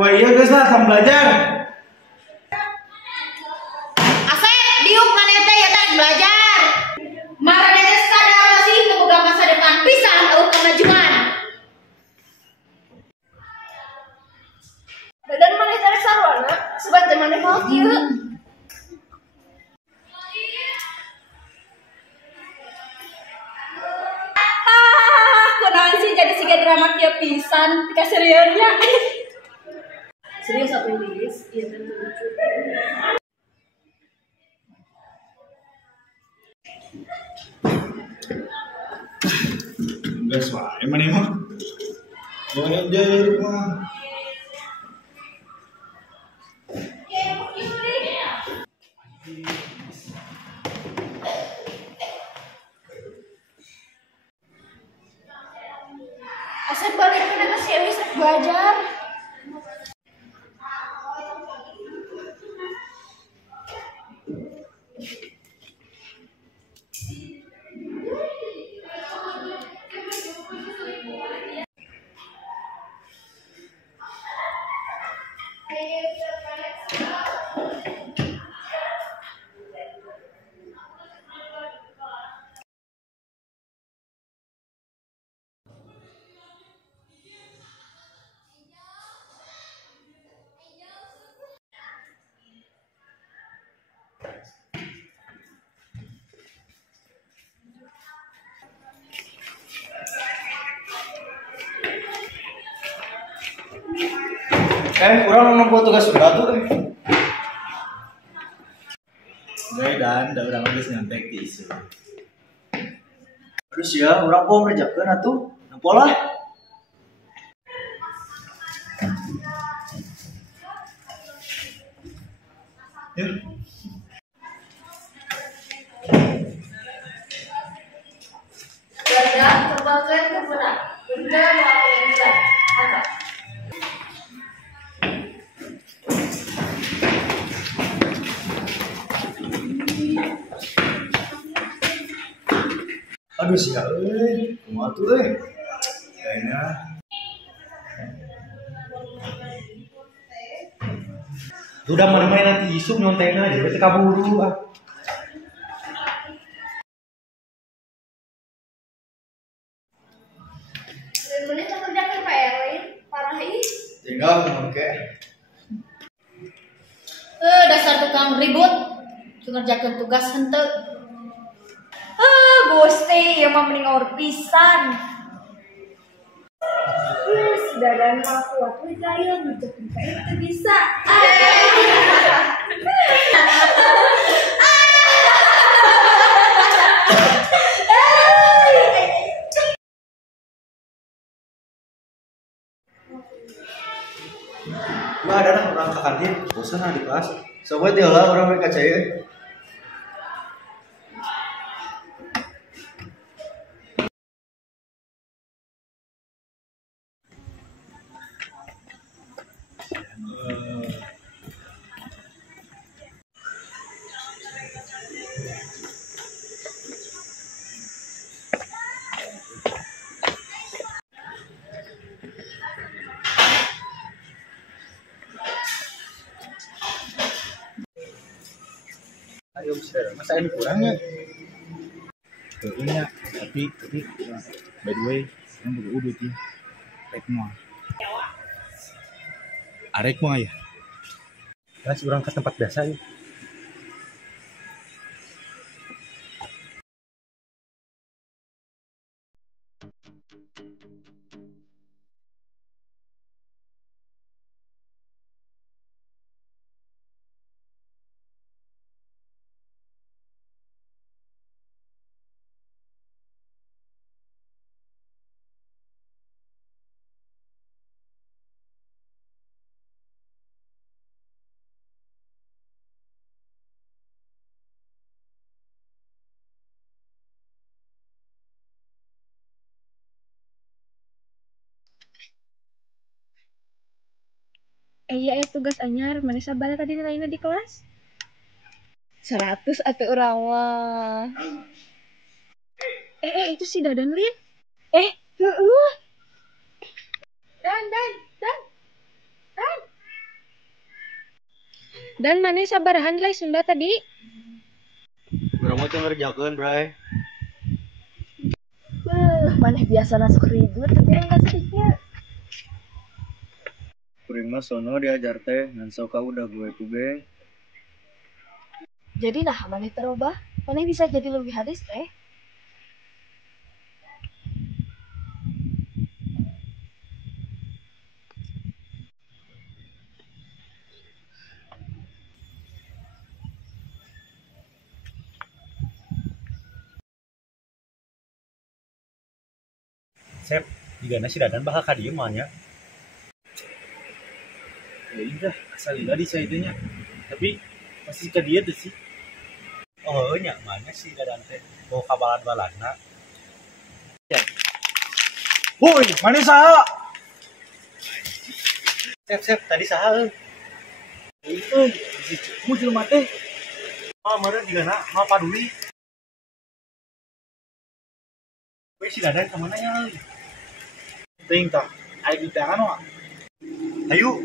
Wah iya guys lah, sama belajar. Asep, diuk mana teh ya tak belajar. Marane teh sadar masih boga masa depan pisan eueuh kemajuan. Dadan mana teh sarwana, sobat teh mana mau kieu. Kunaon sih jadi siga drama kieu pisan, tika seriusnya. Serius atuh Lilis, ieu teh lucu. Guys, wah, emang nih mah. Boleh deh, mah. Asep balik ke dekat si Emis belajar. Kurang nempuh tugas Sunda tuh. Dan udah orang geus nyontek di isu. Terus ya, orang mau ngerjakeun atuh. Nempoh lah. Yuk. Beda kembangkan ke benak. Benda melakukan nilai. Apa? Aduh sia euy, kumaha tuh euy? Kayaknya udah mana-mana nanti isuk nyontek aja, berarti kaburu ah. Menit kerjakan Pak yang lain, parah ih. Tinggal oke. Dasar tukang ribut. Ngerjakeun tugas henteu. Gusti, ya mah mending ngawur pisan. Si Dadan mah kuat we gaya ngerjakeun PR teh bisa. Wah ada lah orang ke kantin, bosan di kelas. Sobat ya lah orang mereka caya. Ayo saudara, masa ini kurangnya? Kayaknya, tapi by the way, yang buka udut ya, arek moal. Arek moal ya? Mas orang ke tempat biasa ya. Iya tugas anyar, mana sabar tadi nilainya di kelas? 100 atuh urang mah. Itu si Dadan Lin. Heeh. Dan. Dan mana sabarahan lai Sunda tadi? Urang mah teh ngerjakeun, Bray. Mana biasa masuk ribut tapi enggak sediknya. Kuring mah sono diajar teh ngan sok udah gue tubeng. Jadi nah mana terubah, mana bisa jadi lebih hadis teh. Sep, jika nasi Dadan bakal ka dieu mah nya. Ya udah asal lila di saya itunya. Tapi pasti ke dia tuh sih. Oh, nya mana si Dadan teh mau ka balan-balanna. Woi, mana saha? Sep, tadi saha euy? Mu jelema teh. Ah, meureun digana mah paduli. We si Dadan ka mana nya euy? Ting tah. Aya di tangan wa. Ayo.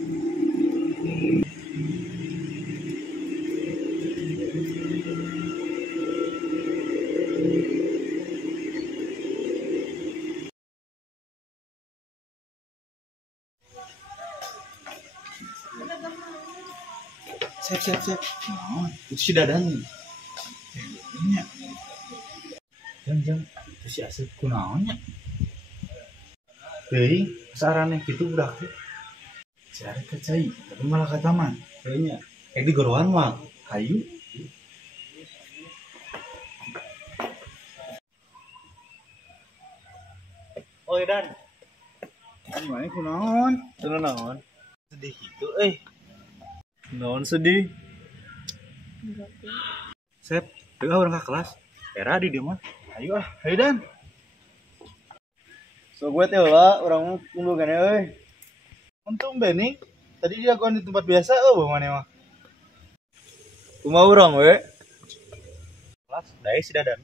Sep. Naon? Itu si Dadan. Nya. Jam. Itu si Asep kunaon nya? Teuing, sarane kitu budak teh. Cari ke cai, tapi malah ke taman. Kayaknya di goroan mah. Hayu. Oh, Dan. Mana kunaon? Teu naon. Sedih gitu naon sedih? Sep, teu urang ka kelas. Era di dieu mah. Ayo Dan. So gue teh heula urang mundur gane euy. Untung Benny, tadi dia di tempat biasa, mana mah? Kumaha urang we? Kelas dae si Dadan.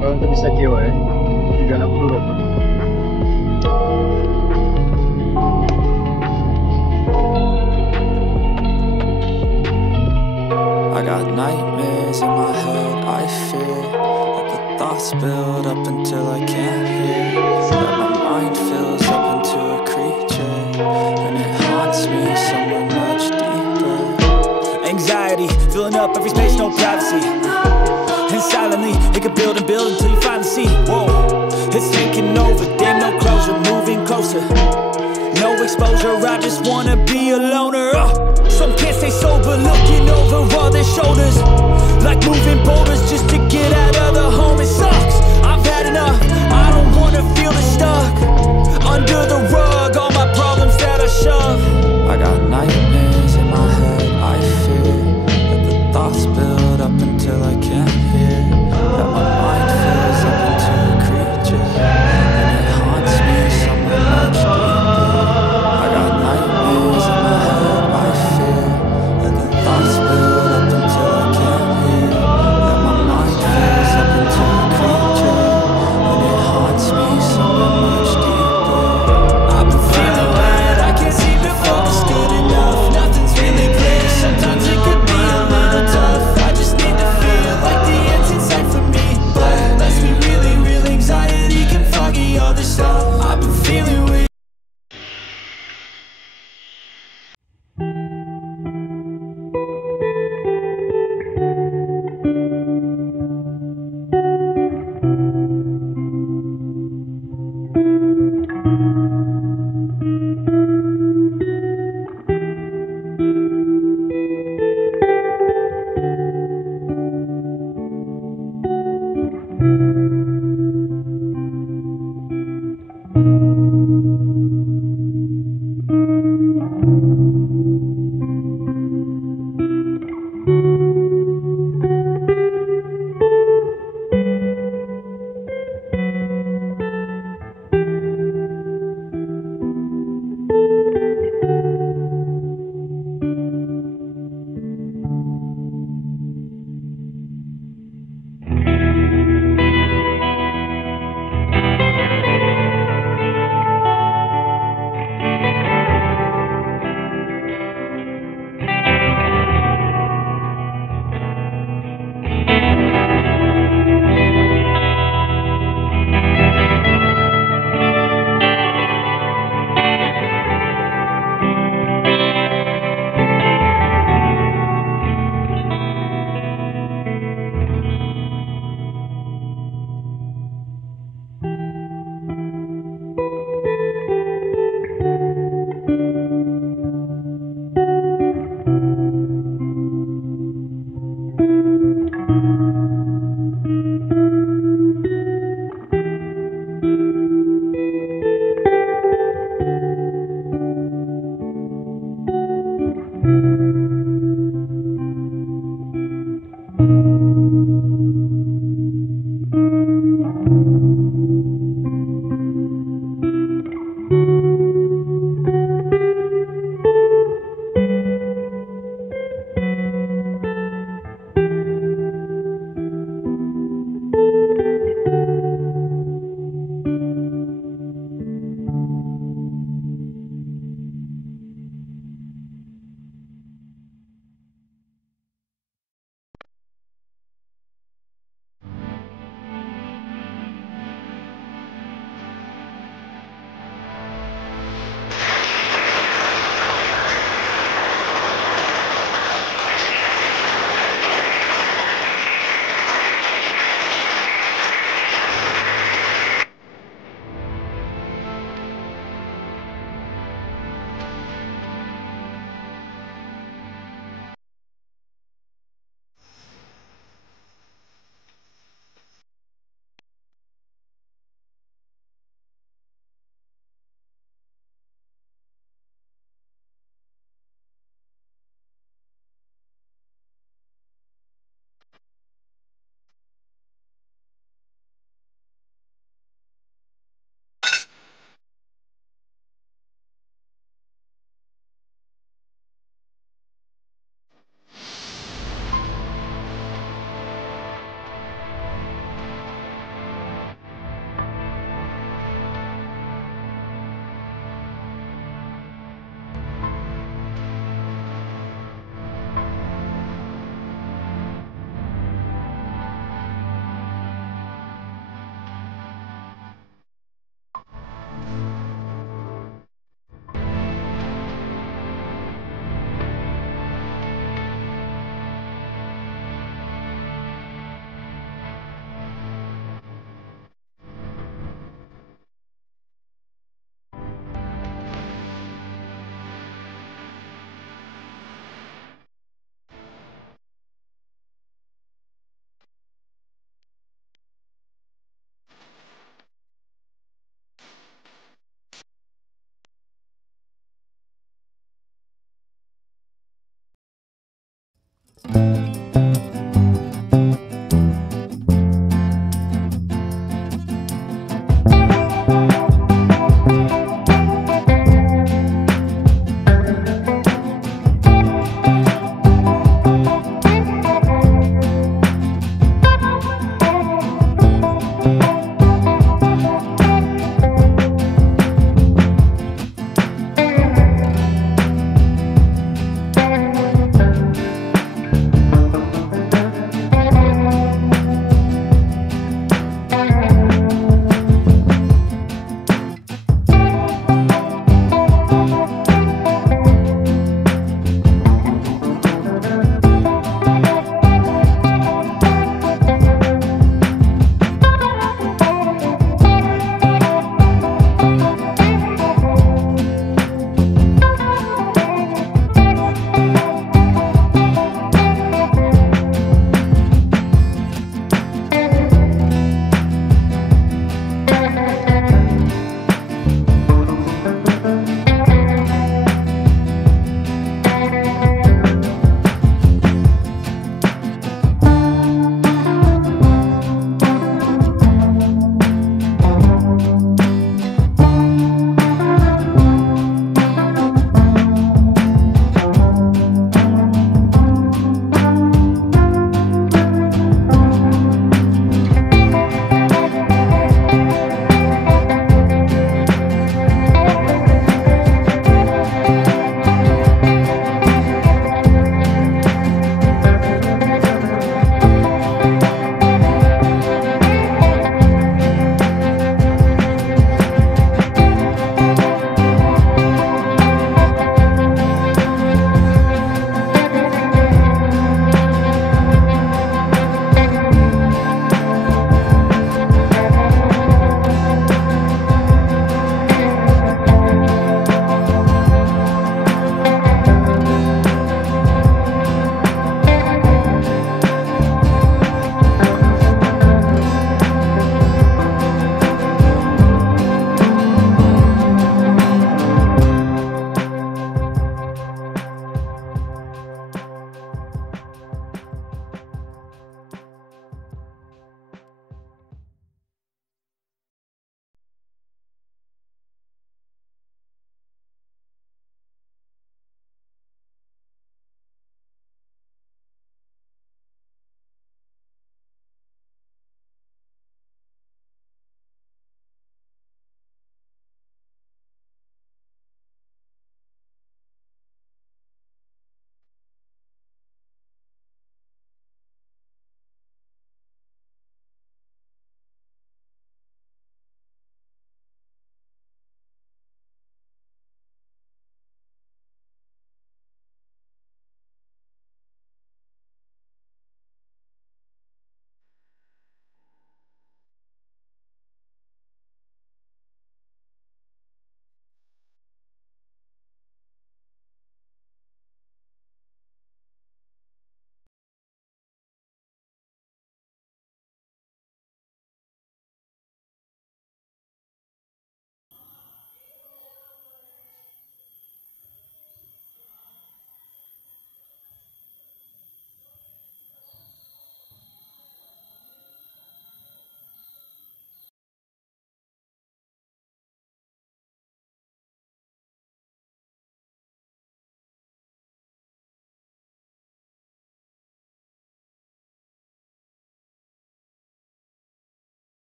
Kalau untuk bisa kieu we, juga anak dulu. I got nightmares in my head, I fear that the thoughts build up until I can't hear, that my mind fills up into a creature, and it haunts me somewhere much deeper. Anxiety, filling up every space, no privacy, and silently, it can build and build until you finally see, whoa, it's taking over, damn no closure, moving closer, no exposure, I just wanna be a loner. Some can't stay sober, looking over all their shoulders, like moving boulders just to get out of the home. It sucks, I've had enough, I don't wanna feel it stuck under the rug, all my problems that I shove. I got nightmares in my head, I fear that the thoughts build up until I can't hear, that my mind fills up into a creature, and it haunts me somewhere much deeper. I got nightmares in my head, I fear that the thoughts build up until I can't hear, that my mind fills up into a creature, and it haunts me somewhere much deeper. I've been feeling bad, I can't seem to fall you.